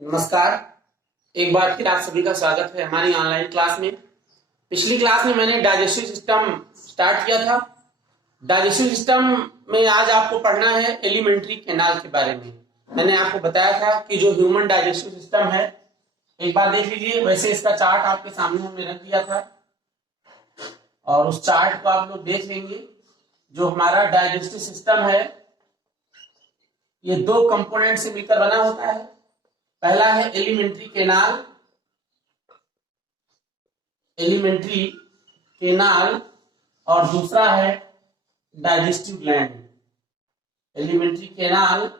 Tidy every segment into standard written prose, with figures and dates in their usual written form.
नमस्कार। एक बार फिर आप सभी का स्वागत है हमारी ऑनलाइन क्लास में। पिछली क्लास में मैंने डाइजेस्टिव सिस्टम स्टार्ट किया था। डाइजेस्टिव सिस्टम में आज आपको पढ़ना है एलिमेंट्री कैनाल के बारे में। मैंने आपको बताया था कि जो ह्यूमन डाइजेस्टिव सिस्टम है, एक बार देख लीजिए। वैसे इसका चार्ट आपके सामने हमने रख दिया था और उस चार्ट को आप लोग देख लेंगे। जो हमारा डाइजेस्टिव सिस्टम है ये दो कंपोनेंट से मिलकर बना होता है। पहला है एलिमेंट्री कैनाल, एलिमेंट्री कैनाल, और दूसरा है डाइजेस्टिव ग्लैंड। एलिमेंट्री कैनाल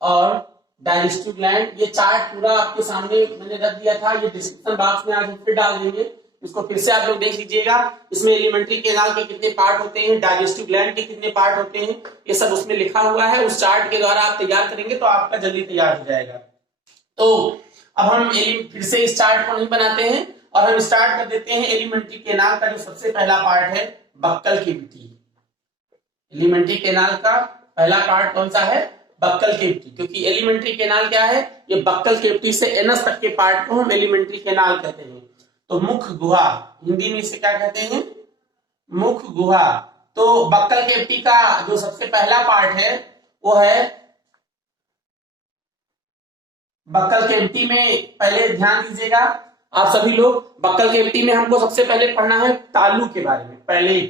और डाइजेस्टिव ग्लैंड, ये चार्ट पूरा आपके सामने मैंने रख दिया था। ये डिस्क्रिप्शन बॉक्स में आज हम फिर डाल देंगे, इसको फिर से आप लोग देख लीजिएगा। इसमें एलिमेंट्री कैनाल के कितने पार्ट होते हैं, डाइजेस्टिव ग्लैंड के कितने पार्ट होते हैं, ये सब उसमें लिखा हुआ है। उस चार्ट के द्वारा आप तैयार करेंगे तो आपका जल्दी तैयार हो जाएगा। तो अब हम फिर से इस चार्ट को नहीं बनाते हैं और हम स्टार्ट कर देते हैं एलिमेंट्री कैनाल का। जो सबसे पहला पार्ट है बक्कल कैविटी। एलिमेंट्री कैनाल का पहला पार्ट कौन सा है? Buccal cavity. क्योंकि एलिमेंट्री कैनाल क्या है? ये बक्कल कैविटी से एनस तक के पार्ट को हम एलिमेंट्री कैनाल कहते हैं। तो मुख गुहा, हिंदी में इसे क्या कहते हैं? मुख गुहा। तो बक्कल कैविटी का जो सबसे पहला पार्ट है वो है बक्कल कैविटी में। पहले ध्यान दीजिएगा आप सभी लोग, बक्कल कैविटी में हमको सबसे पहले पढ़ना है तालू के बारे में। पहले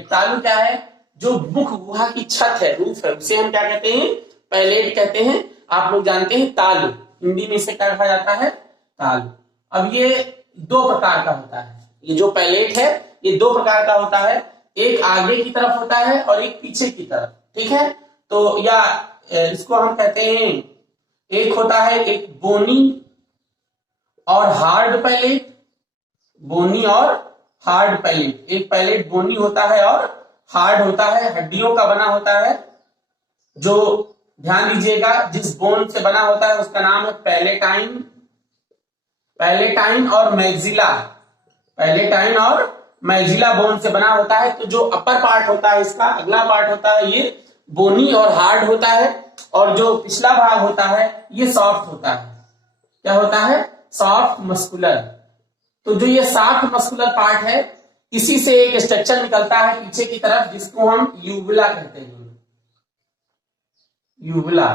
तालू क्या है? जो मुख गुहा की छत है, रूफ है, उसे हम क्या कहते हैं? पैलेट कहते हैं। आप लोग जानते हैं तालू, हिंदी में इसे क्या कहा जाता है? तालू। अब ये दो प्रकार का होता है। ये जो पैलेट है ये दो प्रकार का होता है, एक आगे की तरफ होता है और एक पीछे की तरफ। ठीक है, तो या इसको हम कहते हैं, एक होता है एक बोनी और हार्ड पैलेट। बोनी और हार्ड पैलेट, एक पैलेट बोनी होता है और हार्ड होता है, हड्डियों का बना होता है। जो ध्यान दीजिएगा, जिस बोन से बना होता है उसका नाम है पैलेटाइन। पैलेटाइन और मैग्जिला, पैलेटाइन और मैग्जिला बोन से बना होता है। तो जो अपर पार्ट होता है इसका, अगला पार्ट होता है ये बोनी और हार्ड होता है, और जो पिछला भाग होता है ये सॉफ्ट होता है। क्या होता है? Soft muscular. तो जो ये सॉफ्ट मस्कुलर पार्ट है, इसी से एक स्ट्रक्चर निकलता है पीछे की तरफ जिसको हम यूबुला कहते हैं। यूबुला,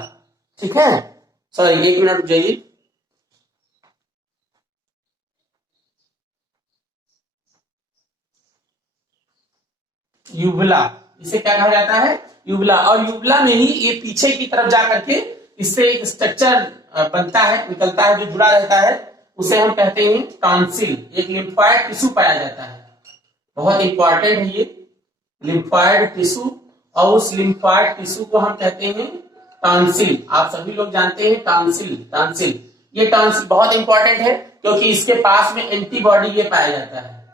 ठीक है। सॉरी, एक मिनट रुक जाइए। यूबुला, इसे क्या कहा जाता है? यूबुला। और यूबुला में ही ये पीछे की तरफ जाकर के इससे एक स्ट्रक्चर बनता है, निकलता है, जो जुड़ा रहता है, उसे हम कहते हैं टॉन्सिल। एक लिम्फॉइड टिश्यू पाया जाता है, बहुत इंपॉर्टेंट है ये लिम्फॉइड टिश्यू, और उस लिम्फॉइड टिश्यू को हम कहते हैं टॉन्सिल। आप सभी लोग जानते हैं टॉन्सिल। टॉन्सिल, ये टॉन्सिल बहुत इंपॉर्टेंट है क्योंकि इसके पास में एंटीबॉडी ये पाया जाता है।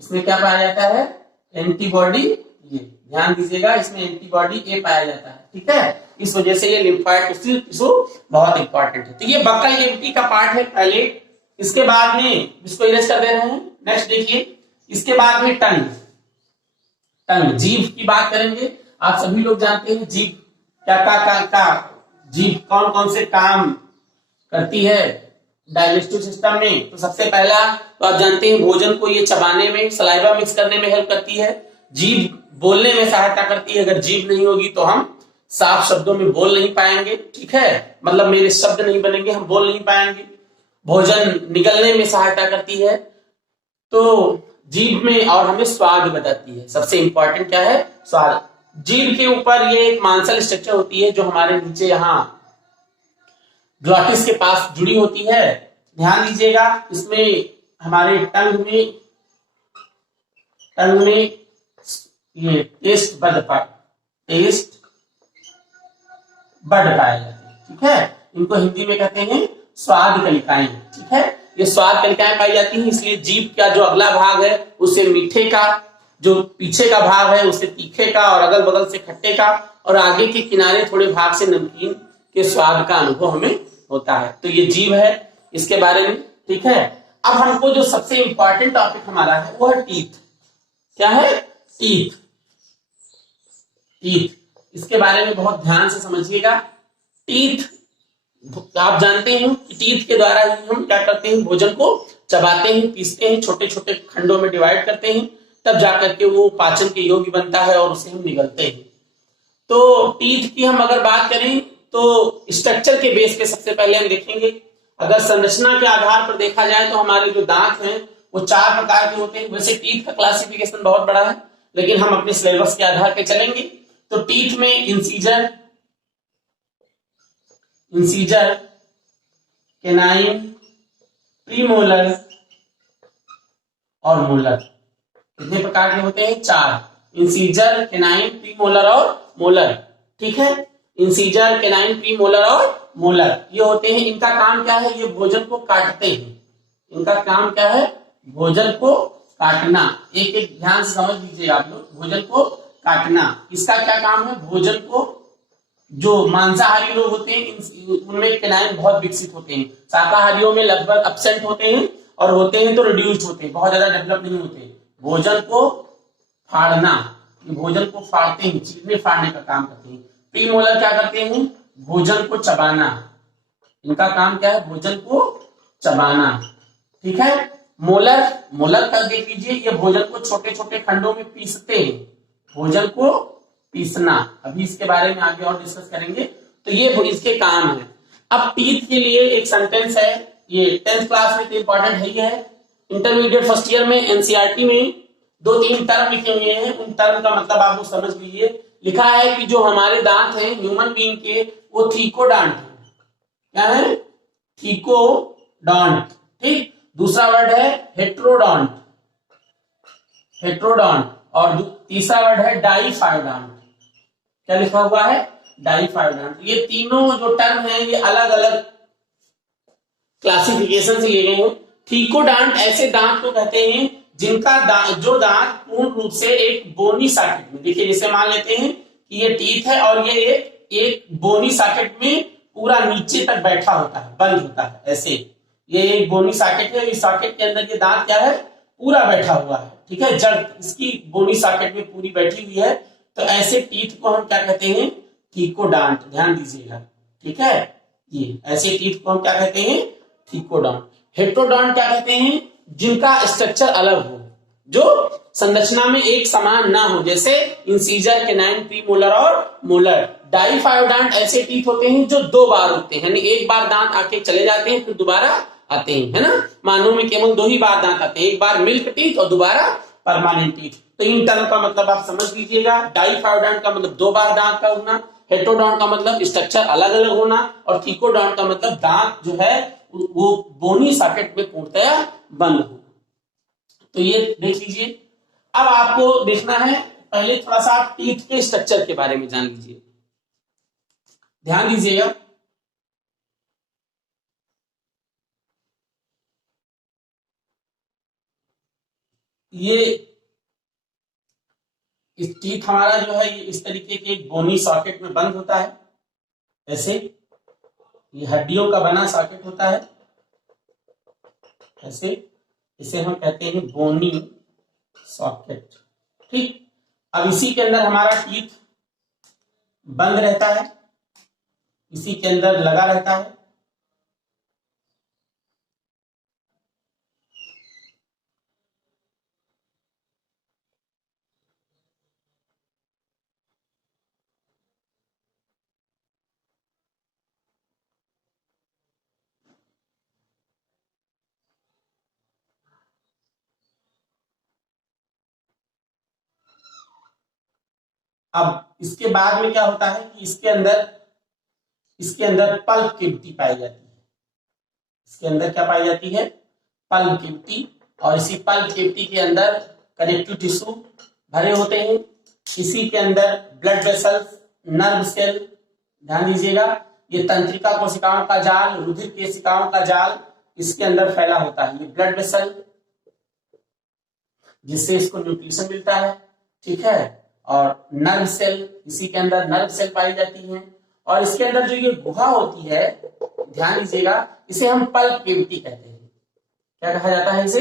इसमें क्या पाया जाता है? एंटीबॉडी। ये ध्यान दीजिएगा, इसमें एंटीबॉडी ए पाया जाता है। ठीक है, इस वजह से ये लिम्फॉइड टिश्यू बहुत इंपॉर्टेंट है। तो ये बक्कल कैविटी का पार्ट है पैलेट। इसके बाद में इसको इरेज कर दे रहे हैं। नेक्स्ट देखिए, इसके बाद में टंग। टंग, जीभ की बात करेंगे। आप सभी लोग जानते हैं जीभ क्या जीभ कौन कौन से काम करती है डाइजेस्टिव सिस्टम में। तो सबसे पहला तो आप जानते हैं भोजन को ये चबाने में, सलाइवा मिक्स करने में हेल्प करती है। जीभ बोलने में सहायता करती है। अगर जीभ नहीं होगी तो हम साफ शब्दों में बोल नहीं पाएंगे। ठीक है, मतलब मेरे शब्द नहीं बनेंगे, हम बोल नहीं पाएंगे। भोजन निगलने में सहायता करती है तो जीभ में, और हमें स्वाद बताती है। सबसे इंपॉर्टेंट क्या है? स्वाद। जीभ के ऊपर ये एक मांसल स्ट्रक्चर होती है जो हमारे नीचे यहाँ ग्लॉटिस के पास जुड़ी होती है। ध्यान दीजिएगा, इसमें हमारे टंग में ये टेस्ट बड पाए जाते हैं। ठीक है, इनको हिंदी में कहते हैं स्वाद कलिकाएं। ठीक है, ये स्वाद कलिकाएं पाई जाती हैं। इसलिए जीभ का जो अगला भाग है उसे मीठे का, जो पीछे का भाग है उसे तीखे का, और अगल बगल से खट्टे का, और आगे के किनारे थोड़े भाग से नमकीन के स्वाद का अनुभव हमें होता है। तो ये जीभ है इसके बारे में। ठीक है, अब हमको जो सबसे इंपॉर्टेंट टॉपिक हमारा है वो है टीथ। क्या है? टीथ। टीथ, इसके बारे में बहुत ध्यान से समझिएगा। टीथ आप जानते हैं कि टीथ के द्वारा ही हम क्या करते हैं, भोजन को चबाते हैं, पीसते हैं, छोटे छोटे खंडों में डिवाइड करते हैं, तब जाकर के वो पाचन के योग्य बनता है और उसे हम निगलते हैं। तो टीथ की हम अगर बात करें तो स्ट्रक्चर के बेस पे सबसे पहले हम देखेंगे। अगर संरचना के आधार पर देखा जाए तो हमारे जो दांत हैं वो 4 प्रकार के होते हैं। वैसे टीथ का क्लासिफिकेशन बहुत बड़ा है, लेकिन हम अपने सिलेबस के आधार पर चलेंगे। तो टीथ में इंसीजर, केनाइन, प्रीमोलर और मोलर। कितने प्रकार के होते हैं? 4। इंसीजर, केनाइन, प्रीमोलर और मोलर। ठीक है, इंसीजर, केनाइन, प्रीमोलर और मोलर ये होते हैं। इनका काम क्या है? ये भोजन को काटते हैं। इनका काम क्या है? भोजन को काटना। एक एक ध्यान से समझ लीजिए आप लोग, भोजन को काटना। इसका क्या काम है? भोजन को, जो मांसाहारी लोग होते हैं उनमें केनाइन बहुत विकसित होते हैं, शाकाहारियों में लगभग एब्सेंट होते हैं, और होते हैं तो रिड्यूस्ड होते हैं, बहुत ज्यादा डेवलप नहीं होते। भोजन को फाड़ना, ये भोजन को फाड़ते हैं, चीरने फाड़ने का काम करते हैं। प्रीमोलर क्या करते हैं? भोजन को चबाना। इनका काम क्या है? भोजन को चबाना। ठीक है। मोलर का देख लीजिए, ये भोजन को छोटे छोटे खंडों में पीसते हैं। भोजन को पीसना, अभी इसके बारे में आगे और डिस्कस करेंगे। तो ये इसके काम है। अब टीथ के लिए एक सेंटेंस है, ये 10th क्लास में तो इंपॉर्टेंट है ही है। इंटरमीडिएट फर्स्ट ईयर में एनसीईआरटी में 2-3 टर्म लिखे हुए हैं। उन टर्म का मतलब आप लोग समझ लीजिए। लिखा है कि जो हमारे दांत हैं ह्यूमन बीइंग के, वो थीकोडॉन्ट है। क्या है? थीकोडॉन्ट। ठीक। दूसरा वर्ड है हेट्रोडॉन्ट, और तीसरा वर्ड है डाइफाइडॉन्ट। क्या लिखा हुआ है? डाइफाइडॉन्ट। ये तीनों जो टर्म है ये अलग अलग क्लासिफिकेशन से लिए गए हैं। थीकोडॉन्ट ऐसे दांत को कहते हैं जिनका जो दांत पूर्ण रूप से एक बोनी सॉकेट में, देखिए जैसे मान लेते हैं कि ये टीथ है और ये एक बोनी सॉकेट में पूरा नीचे तक बैठा होता है, बंद होता है। ऐसे ये एक बोनी सॉकेट है, इस सॉकेट के अंदर ये दांत क्या है? पूरा बैठा हुआ है। ठीक है, जड़ इसकी बोनी सॉकेट में पूरी बैठी हुई है। तो ऐसे टीथ को हम क्या कहते हैं? थीकोडॉन्ट। ध्यान दीजिएगा। ठीक है, ये ऐसे टीथ को हम क्या कहते हैं? थीकोडॉन्ट। हेट्रोडॉन्ट क्या कहते हैं? जिनका स्ट्रक्चर अलग हो, जो संरचना में एक समान ना हो, जैसे इंसीजर, केनाइन, प्रीमोलर और मोलर। डाइफाइडॉन्ट ऐसे टीथ होते हैं जो 2 बार होते हैं, यानी एक बार दांत आके चले जाते हैं फिर दोबारा आते हैं, है ना। मानव में केवल 2 ही बार दांत आते हैं, एक बार मिल्क टीथ और दोबारा परमानेंट टीथ। तो इन टर्म का मतलब आप समझ लीजिएगा। डाइफाइडॉन्ट का मतलब 2 बार दांत का होना, हेट्रोडॉन्ट का मतलब स्ट्रक्चर अलग अलग होना, और थीकोडॉन्ट का मतलब दांत जो है वो बोनी सॉकेट में पूर्णतया बंद हो। तो ये देख लीजिए। अब आपको देखना है, पहले थोड़ा सा टीथ के स्ट्रक्चर के बारे में जान लीजिए। ध्यान दीजिएगा। ये इस टीथ हमारा जो है ये इस तरीके के एक बोनी सॉकेट में बंद होता है। ऐसे ये हड्डियों का बना सॉकेट होता है। ऐसे इसे हम कहते हैं बोनी सॉकेट। ठीक। अब इसी के अंदर हमारा टीथ बंद रहता है, इसी के अंदर लगा रहता है। अब इसके बाद में क्या होता है कि इसके अंदर पल्प कैविटी पाई जाती है। इसके अंदर क्या पाई जाती है? Pulp cavity. और इसी पल्प कैविटी के अंदर कनेक्टिव टिश्यू भरे होते हैं। इसी के अंदर ब्लड वेसल्स, नर्व सेल। ध्यान दीजिएगा, ये तंत्रिका कोशिकाओं का जाल, रुधिर केशिकाओं का जाल इसके अंदर फैला होता है। ये ब्लड वेसल, जिससे इसको न्यूट्रिशन मिलता है। ठीक है। और नर्व सेल, इसी के अंदर नर्व सेल पाई जाती है। और इसके अंदर जो ये गुहा होती है, ध्यान दीजिएगा, इसे हम पल्प कैविटी कहते हैं। क्या कहा जाता है इसे?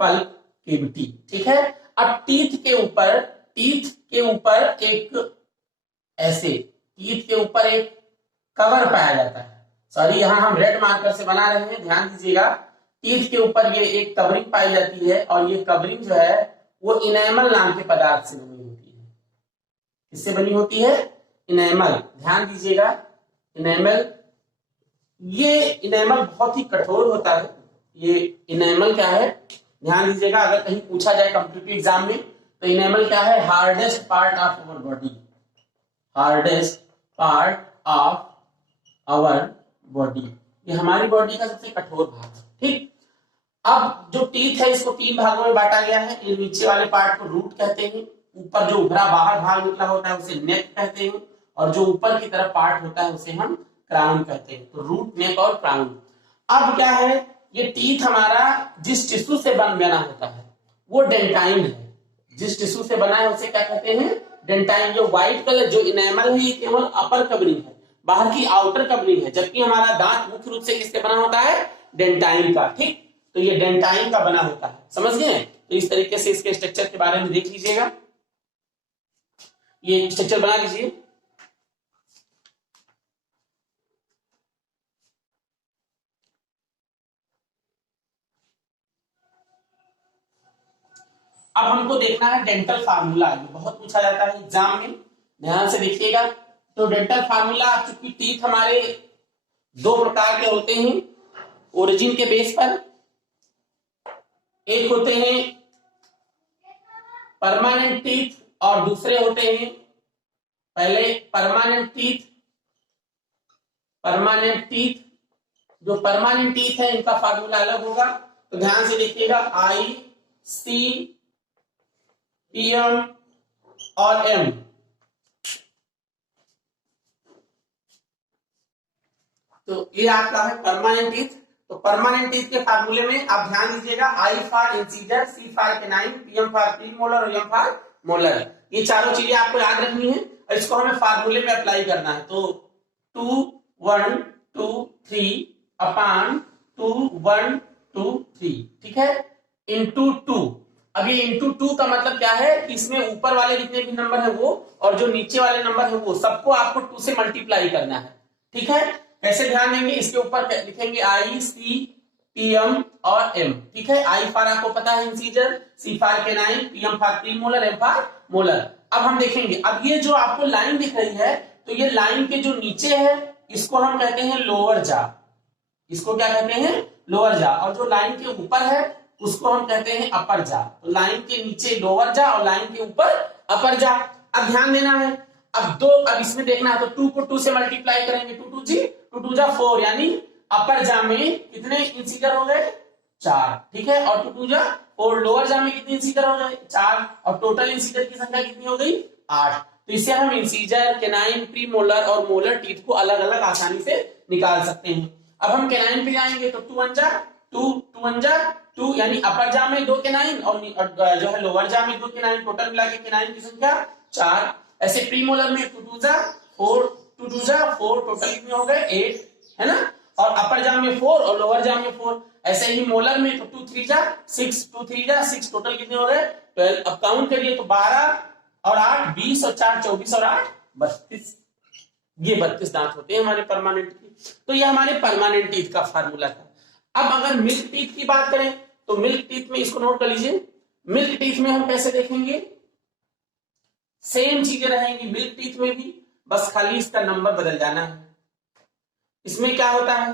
Pulp cavity. ठीक है। अब टीथ के ऊपर एक कवर पाया जाता है। सॉरी, यहाँ हम रेड मार्कर से बना रहे हैं, ध्यान दीजिएगा। टीथ के ऊपर ये एक कवरिंग पाई जाती है और ये कवरिंग जो है वो इनेमल नाम के पदार्थ से बनी होती है। किससे बनी होती है? इनेमल। ध्यान दीजिएगा, इनेमल, ये इनेमल बहुत ही कठोर होता है। ये इनेमल क्या है, ध्यान दीजिएगा, अगर कहीं पूछा जाए कॉम्पिटिटिव एग्जाम में तो इनेमल क्या है? Hardest part of our body, hardest part of our body, ये हमारी बॉडी का सबसे कठोर भाग है। ठीक, अब जो टीथ है इसको 3 भागों में बांटा गया है। ये नीचे वाले पार्ट को रूट कहते हैं, ऊपर जो उभरा बाहर भाग निकला होता है उसे नेक कहते हैं, और जो ऊपर की तरफ पार्ट होता है उसे हम क्राउन कहते हैं। तो रूट, नेक और क्राउन। अब क्या है, ये टीथ हमारा जिस टिश्यू से बना होता है वो डेंटाइन है। जिस टिश्यू से बना है उसे क्या कहते हैं? डेंटाइन। जो व्हाइट कलर जो इनेमल है ये केवल अपर कवरिंग है, बाहर की आउटर कवरिंग है, जबकि हमारा दांत मुख्य रूप से किससे बना होता है? डेंटाइन का। ठीक, तो ये डेंटाइन का बना होता है, समझ गए? तो इस तरीके से इसके स्ट्रक्चर के बारे में देख लीजिएगा, ये स्ट्रक्चर बना लीजिए। अब हमको देखना है डेंटल फार्मूला, ये बहुत पूछा जाता है एग्जाम में, ध्यान से देखिएगा। तो डेंटल फार्मूला, चूंकि टीथ हमारे 2 प्रकार के होते हैं ओरिजिन के बेस पर, एक होते हैं परमानेंट टीथ और दूसरे होते हैं, पहले परमानेंट टीथ। जो परमानेंट टीथ है इनका फार्मूला अलग होगा, तो ध्यान से देखिएगा, IC, PM और M। तो ये आपका है परमानेंट टीथ। तो परमानेंट टीथ के फार्मूले में आप ध्यान दीजिएगा, I for incisor, C for canine, PM for premolar और M फॉर मोलर। ये चारों चीजें आपको याद रखनी है और इसको हमें फार्मूले में अप्लाई करना है। तो 2 1 2 3 अपान 2 1 2 3, ठीक है, इंटू 2। अब ये इंटू 2 का मतलब क्या है कि इसमें ऊपर वाले जितने भी नंबर है वो और जो नीचे वाले नंबर है वो सबको आपको 2 से मल्टीप्लाई करना है। ठीक है, कैसे ध्यान देंगे, इसके ऊपर लिखेंगे IC, PM और M। ठीक है, I फॉर आपको पता है incisor, C for canine, PM for premolar, M for molar. अब हम देखेंगे, अब ये जो आपको लाइन दिख रही है, तो ये लाइन के जो नीचे है इसको हम कहते हैं लोअर जा, इसको क्या कहते हैं? लोअर जा। और जो लाइन के ऊपर है उसको हम कहते हैं अपर जा। तो लाइन के नीचे लोअर जा और लाइन के ऊपर अपर जा। अब ध्यान देना है, अब इसमें देखना है, तो 2 को 2 से मल्टीप्लाई करेंगे, 2 2 जा 4, यानी अपर जा में कितने इंसीजर हो गए? 4। ठीक है, और 2 2 जा 4, लोअर जा में कितने इंसीजर हो गए? 4, और टोटल इंसीजर की संख्या कितनी हो गई? 8। तो इसे हम इंसीजर, कैनाइन, प्रीमोलर और मोलर टीथ को अलग अलग आसानी से निकाल सकते हैं। अब हम कैनाइन पे जाएंगे, तो 2 1 जा 2, 2 1 जा 2, यानी अपर जा में 2 कैनाइन और जो है लोअर जा में 2 कैनाइन, टोटल मिला के कैनाइन की संख्या 4। ऐसे प्रीमोलर में 2 2 जा 4, 2 2 जा 4, टोटल कितने हो गए? 8, है ना, और अपर जा में 4 और लोअर जा में 4। ऐसे ही मोलर में, तो 2 3 जा 6, 2 3 जा 6, टोटल कितने हो गए? 12। अब काउंट करिए, तो 12 और 8 20 और 4 24 और 8 32, ये 32 दांत होते हैं हमारे परमानेंट टीथ। तो ये हमारे परमानेंट टीथ का फार्मूला था। अब अगर मिल्क टीथ की बात करें, तो मिल्क टीथ में इसको नोट कर लीजिए, मिल्क टीथ में हम कैसे देखेंगे? सेम चीजें रहेंगी मिल्क टीथ में भी, बस खाली इसका नंबर बदल जाना है। इसमें क्या होता है?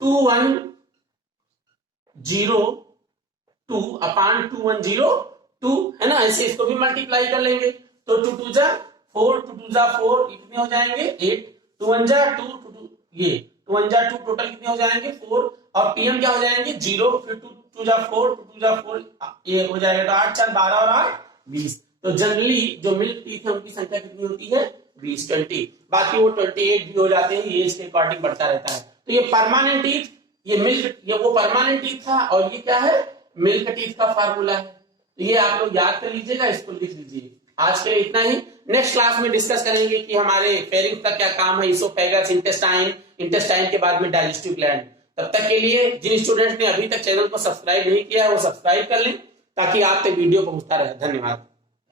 2 1 0 2 अपान 2 1 0 2, है ना, ऐसे इसको भी मल्टीप्लाई कर लेंगे, तो 2 2 जा 4, 2 2 जा 4, कितने हो जाएंगे? 8, 2 1 जा 2, 2 ये 2 1 जा 2, टोटल कितने हो जाएंगे? 4, और PM क्या हो जाएंगे? 0, फिर 2 2 जा 4, 2 2 जा 4, ये हो जाएगा, तो 8 4 12 और 8 20। तो जनरली जो मिल्क टीथ है उनकी संख्या कितनी होती है? 20 20, बाकी वो 28 भी हो जाते हैं, ये इसके अकॉर्डिंग बढ़ता रहता है। तो ये परमानेंट टीथ, ये वो परमानेंट टीथ था, और ये क्या है? मिल्क टीथ का फार्मूला है। तो ये आप लोग याद कर लीजिएगा, इसको लिख लीजिए। आज के लिए इतना ही, नेक्स्ट क्लास में डिस्कस करेंगे कि हमारे फेरिंग्स का क्या काम है, इसोफेगस, इंटेस्टाइन के बाद में डाइजेस्टिव ग्लैंड। तब तक के लिए जिन स्टूडेंट्स ने अभी तक चैनल को सब्सक्राइब नहीं किया है वो सब्सक्राइब कर लें, ताकि आप तक वीडियो पहुंचता रहे। धन्यवाद।